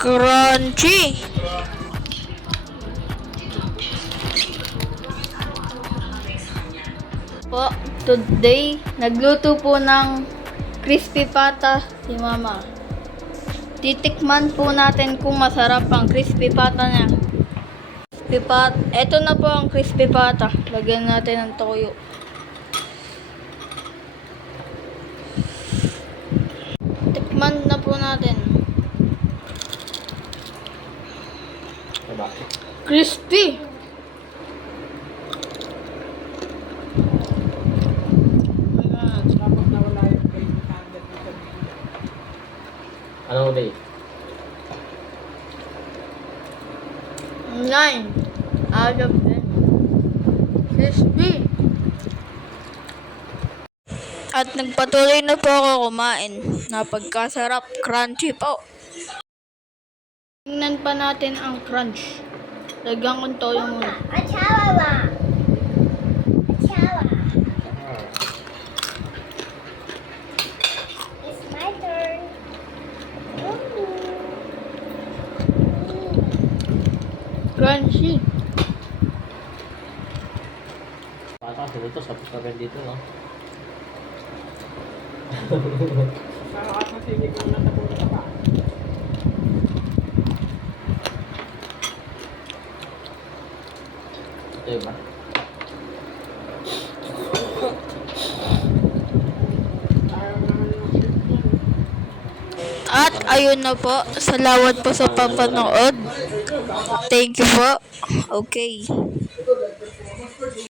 Crunchy. Po, today nagluto po ng crispy pata si Mama. Titikman po natin kung masarap ang crispy pata niya. Ito na po ang crispy pata. Lagyan natin ng toyo. Tikman na po natin. Crispy. Ano day? 9 out of 10. Crispy. At nagpatuloy na po ako kumain. Napagkasarap, crunchy po. Tingnan pa natin ang crunch. Lagyan ko toyo muna. Achawa. It's my turn. Crunchy. Pata, sunod to, sapos na rin dito, no? Ito ba? At ayun na po. Salamat po sa papanood. Thank you po. Okay.